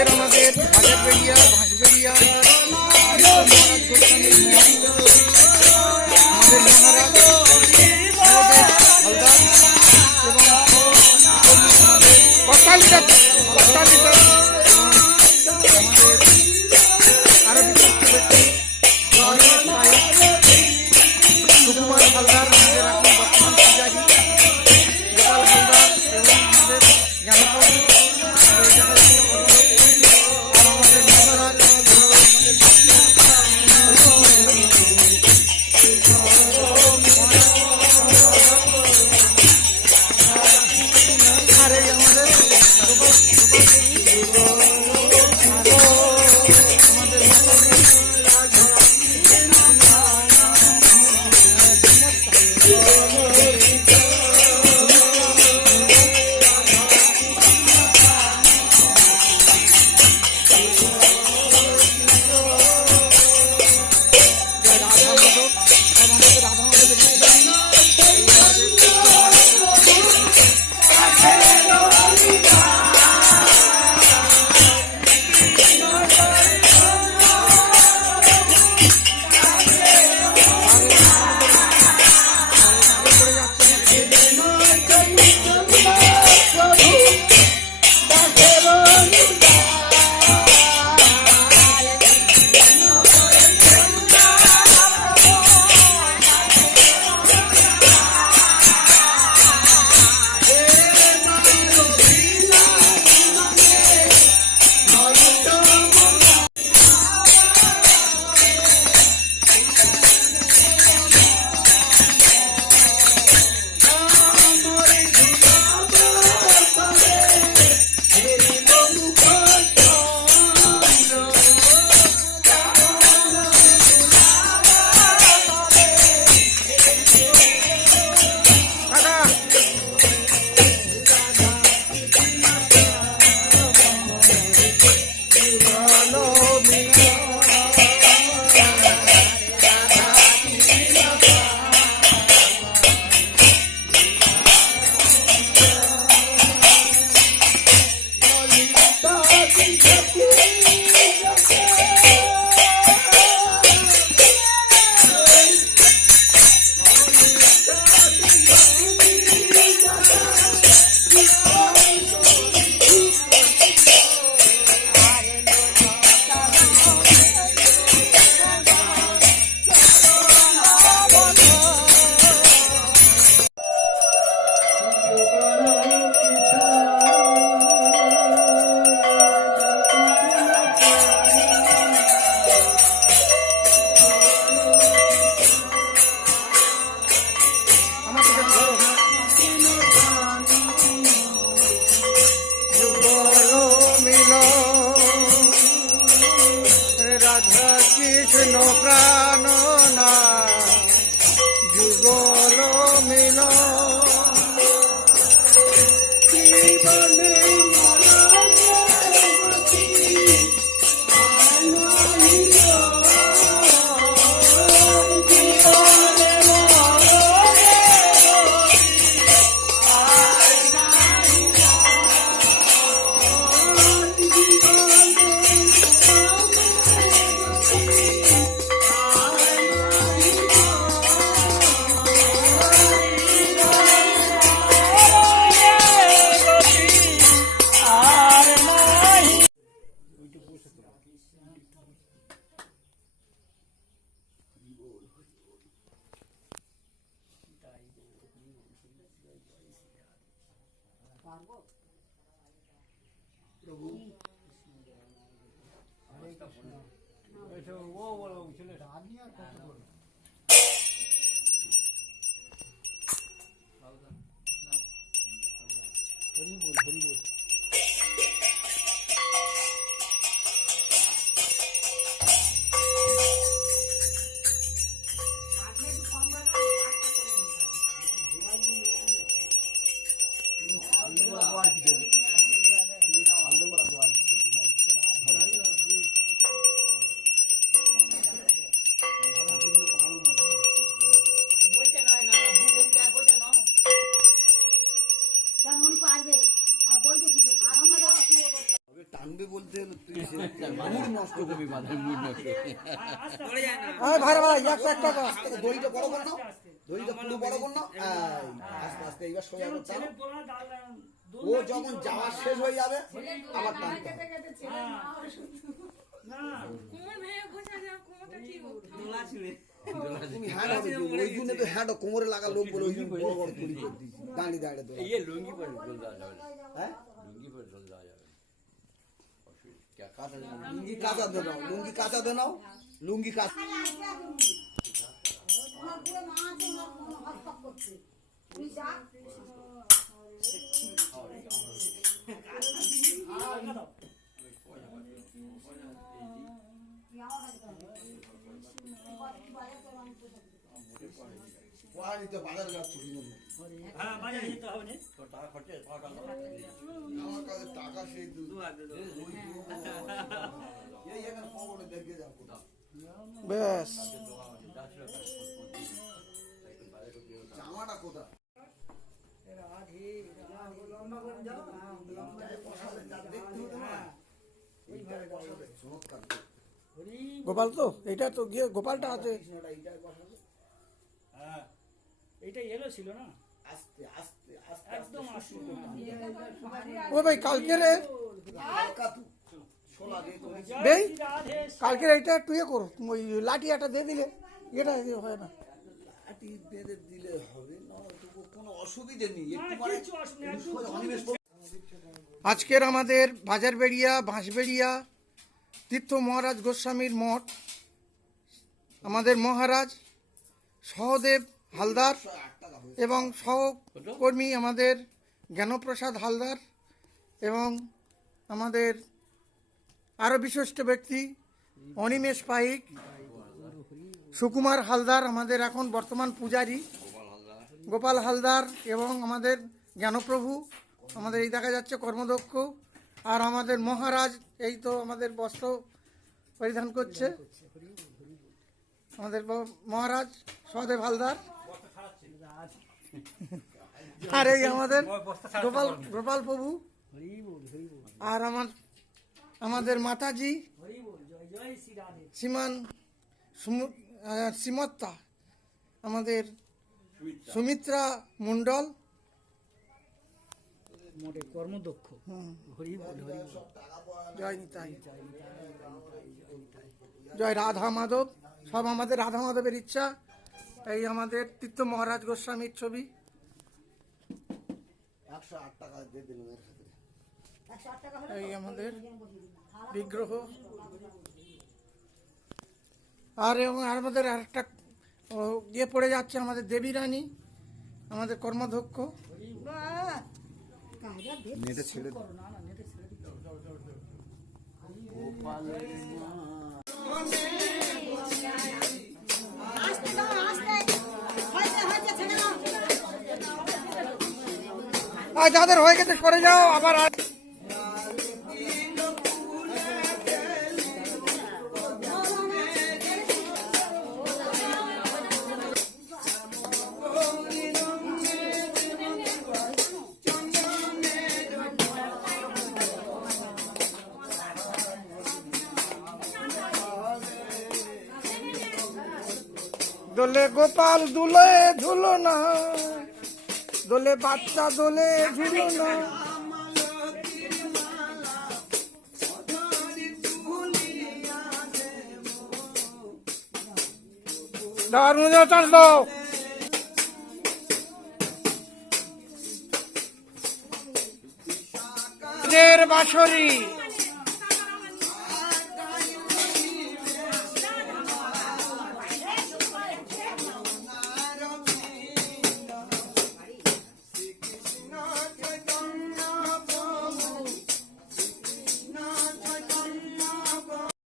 আজকের আমাদের বাজারবেড়িয়া বাঁশবেড়িয়া মহারাজ গোস্বামীর আমাদের মহারাজ হালদার এবং আমাদের কর্তালিটা আমাদের আরো বিশিষ্ট ব্যক্তি সুকুমার হালদার আমাদের এখন বর্তমান পূজারী, গোপাল হালদার এবং আমাদের জানকর কৃষ্ণ প্রাণ না যুগল মিল পারবে আর বই দেখি টানবে বলতে হলে তুই মুড নষ্ট করবি, মাথায় মুড নষ্ট। ভাই ভাই একশো এক টাকা। দড়িটা বড় কর না, দড়িটা পুরো বড় কর না। আস্তে আস্তে এইবার সোজা করে টানো। ও যখন যাওয়া শেষ হয়ে যাবে আবার টানতে হবে। তুমি হ্যান্ড হবে, ওই জন্য তো হ্যান্ড কোমরে লাগা লোক বলে ওই জন্য বড় বড় তুলি করে দিয়েছি দাঁড়িয়ে দাঁড়িয়ে তো। ये लुंगी पर ढोल जाया जावे, হ্যাঁ लुंगी पर ढोल जाया जावे। क्या काटा লুঙ্গি কাঁচা দে নাও, লুঙ্গি কাঁচা দে নাও, লুঙ্গি কাঁচা। তো বাজার যাচ্ছ আমার কাছে টাকা সেই এই এখানে খবরে দেখে যাও কোথাও বেশ জামাটা কোথায় গোপাল তো এটা তো গিয়ে গোপালটা আছে। এইটা এলো ছিল না আস্তে আস্তে আস্তে একদম আসল ও ভাই কালকের হালকা তু ছোলা দে তুমি বেই কালকের এইটা একটু ইয়ে করো, ওই লাঠি একটা দিয়ে দিলে এটা হয় না। লাঠি বেঁধে দিলে হবে না, ওটুকু কোনো অসুবিধে নেই। একটু না, মানে কিচ্ছু অসুবিধা নেই, সোজা অনিমেষ করো। আজকের আমাদের বাজারবেড়িয়া বাঁশবেড়িয়া তীর্থ মহারাজ গোস্বামীর মঠ, আমাদের মহারাজ সহদেব হালদার 8 টাকা হয়েছে। এবং সহকর্মী আমাদের জ্ঞানপ্রসাদ হালদার এবং আমাদের আরও বিশিষ্ট ব্যক্তি অনিমেষ পাইক, সুকুমার হালদার আমাদের এখন বর্তমান পূজারী, গোপাল হালদার এবং আমাদের জ্ঞানপ্রভু আমাদের এই দেখা যাচ্ছে কর্মদক্ষ, আর আমাদের মহারাজ এই তো আমাদের বস্ত্র পরিধান করছে আমাদের মহারাজ সহদেব হালদার, আর এই আমাদের গোপাল প্রভু, আর আমাদের মাতাজি শ্রীমান শ্রীমত্তা আমাদের সুমিত্রা মণ্ডল, মোটে কর্মদক্ষ হরি বল হরি বল। জয় নিতাই, জয় রাধা মাধব, সব আমাদের রাধা মাধবের ইচ্ছা। এই আমাদের তীর্থ মহারাজ গোস্বামীর ছবি, 108 টাকা দিয়ে দিলাম এর খাতিরে। এই আমাদের বিগ্রহ, আর এবং আমাদের আরেকটা ইয়ে পড়ে যাচ্ছে আমাদের দেবী রানী আমাদের কর্মদক্ষ। নেটে ছেড়ে দাও। আর যাদের হয়ে গেছে সরে যাও আবার। দোলে গোপাল দুলে ঝুলো না, দোলে বাচ্চা দোলে ঝুলো না। চাষ দাও। বাঁশরি